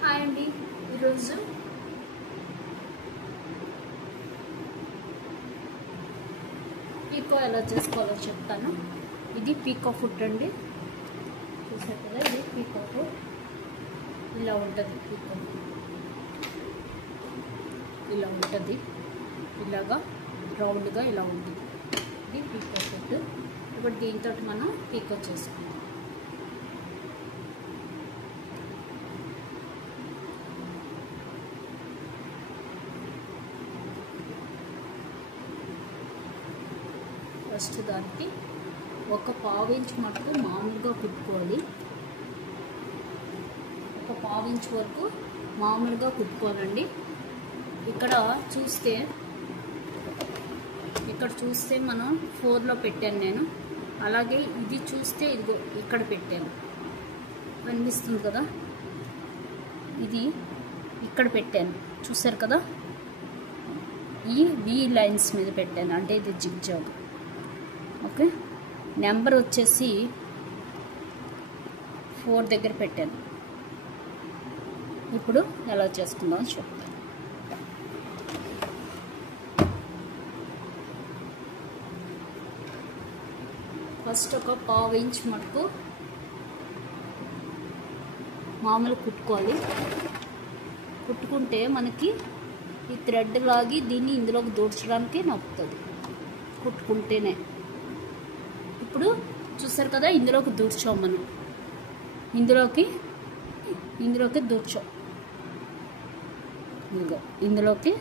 Hi అండి. ఈరోజు పీకో ఎలా చేసుకోవాలో చెప్తాను. ఇది పీకో ఫుట్ అండి. చూసారు కదా, ఇది పీకో ఫుట్. ఇలా ఉంటుంది పీకో, ఇలా ఉంటుంది, ఇలాగా రౌండ్గా ఇలా ఉంటుంది. ఇది పీకో ఫుట్. ఇప్పుడు దీంతో మనం పీకో చేసుకుంటాం. ఫస్ట్ దానికి ఒక పావించ్ మటుకు మామూలుగా కుట్టుకోవాలి. ఒక పావించ్ వరకు మామూలుగా కుట్టుకోవాలండి. ఇక్కడ చూస్తే మనం 4లో పెట్టాను నేను. అలాగే ఇది చూస్తే ఇదిగో ఇక్కడ పెట్టాను, కనిపిస్తుంది కదా, ఇది ఇక్కడ పెట్టాను, చూసారు కదా. ఈ వి లైన్స్ మీద పెట్టాను, అంటే ఇది జిగ్జాగ్. ఓకే, నెంబర్ వచ్చేసి 4 దగ్గర పెట్టాను. ఇప్పుడు ఎలా చేసుకుందాం చెప్తాను. ఫస్ట్ ఒక పావు ఇంచ్ మటుకు మామూలు కుట్టుకోవాలి. కుట్టుకుంటే మనకి ఈ థ్రెడ్ లాగి దీన్ని ఇందులోకి దూర్చడానికి నొప్పుతుంది కుట్టుకుంటేనే. ఇప్పుడు చూసారు కదా, ఇందులోకి దూర్చాం మనం, ఇందులోకి దూర్చాం. ఇదిగో ఇందులోకి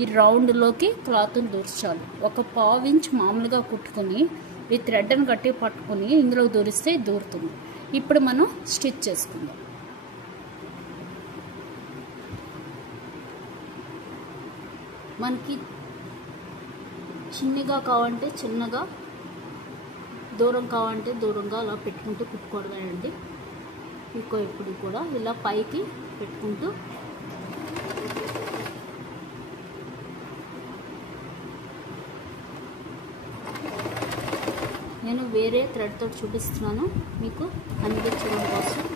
ఈ రౌండ్లోకి క్లాత్ని దూర్చాలి. ఒక పావు ఇంచ్ మామూలుగా కుట్టుకొని ఈ థ్రెడ్ని గట్టి పట్టుకొని ఇందులోకి దూరిస్తే దూరుతుంది. ఇప్పుడు మనం స్టిచ్ చేసుకుందాం. మనకి చిన్నగా కావాలంటే చిన్నగా, దూరం కావాలంటే దూరంగా అలా పెట్టుకుంటూ కుట్టుకోవడమేనండి. పీకో ఎప్పుడు కూడా ఇలా పైకి పెట్టుకుంటూ నేను వేరే థ్రెడ్ తోటి చూపిస్తున్నాను మీకు అనిపించడం కోసం.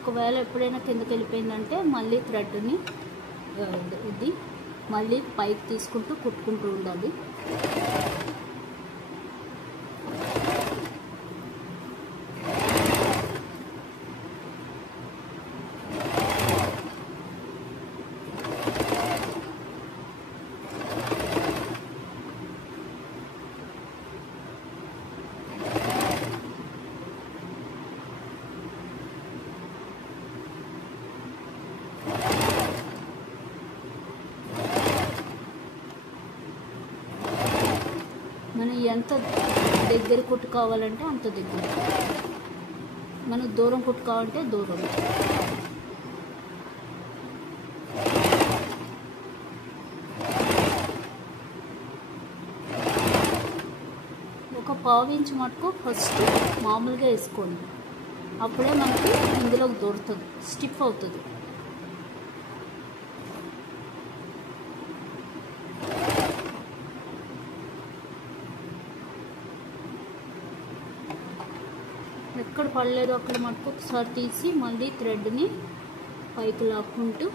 ఒకవేళ ఎప్పుడైనా కిందకి వెళ్ళిపోయిందంటే మళ్ళీ థ్రెడ్ని ఇది మళ్ళీ పైకి తీసుకుంటూ కుట్టుకుంటూ ఉండాలి. మనం ఎంత దగ్గర కుట్టు కావాలంటే అంత దగ్గర, మనకు దూరం కుట్టు కావాలంటే దూరం. ఒక పావు ఇంచ్ మటుకు ఫస్ట్ మామూలుగా వేసుకోండి, అప్పుడే మనకి ఇందులోకి దూరుతుంది, స్టిఫ్ అవుతుంది. ఎక్కడ పడలేదు అక్కడ మటుకు ఒకసారి తీసి మళ్ళీ థ్రెడ్ని పైకి లాక్కుంటూ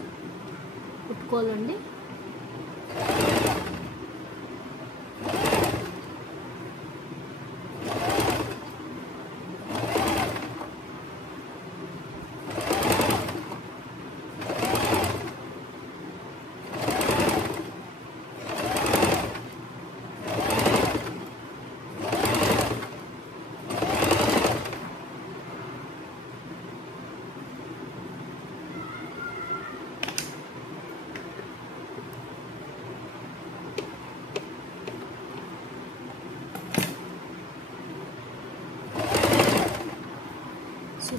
కుట్టుకోవాలండి.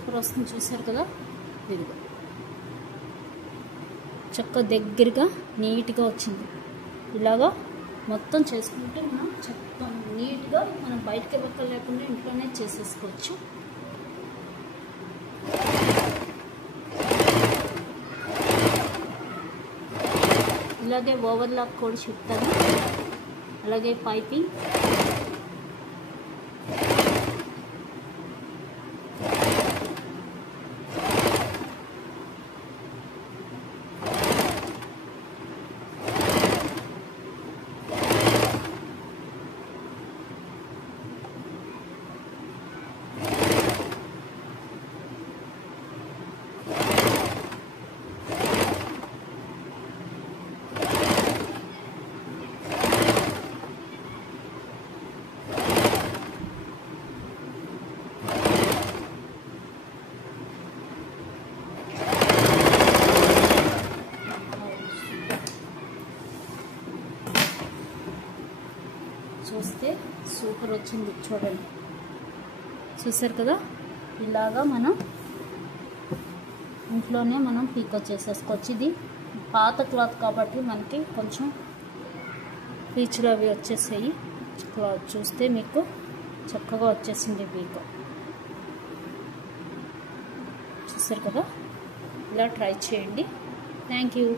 సూపర్ వస్తుంది. చూసారు కదా, ఇదిగో చక్క దగ్గరగా నీట్గా వచ్చింది. ఇలాగా మొత్తం చేసుకుంటే మనం చక్క నీట్గా మనం బయటకి వెళ్ళక లేకుండా ఇంట్లోనే చేసేసుకోవచ్చు. ఇలాగే ఓవర్లాక్ కూడా చెప్తాను, అలాగే పైపింగ్, చూస్తే సూపర్ వచ్చింది. చూడండి, చూసారు కదా, ఇలాగా మనం ఇంట్లోనే మనం పీకో చేసేసుకోవచ్చు. ఇది పాత క్లాత్ కాబట్టి మనకి కొంచెం పీచులు అవి వచ్చేసాయి. క్లాత్ చూస్తే మీకు చక్కగా వచ్చేసింది పీకో. చూసారు కదా, ఇలా ట్రై చేయండి. Thank you.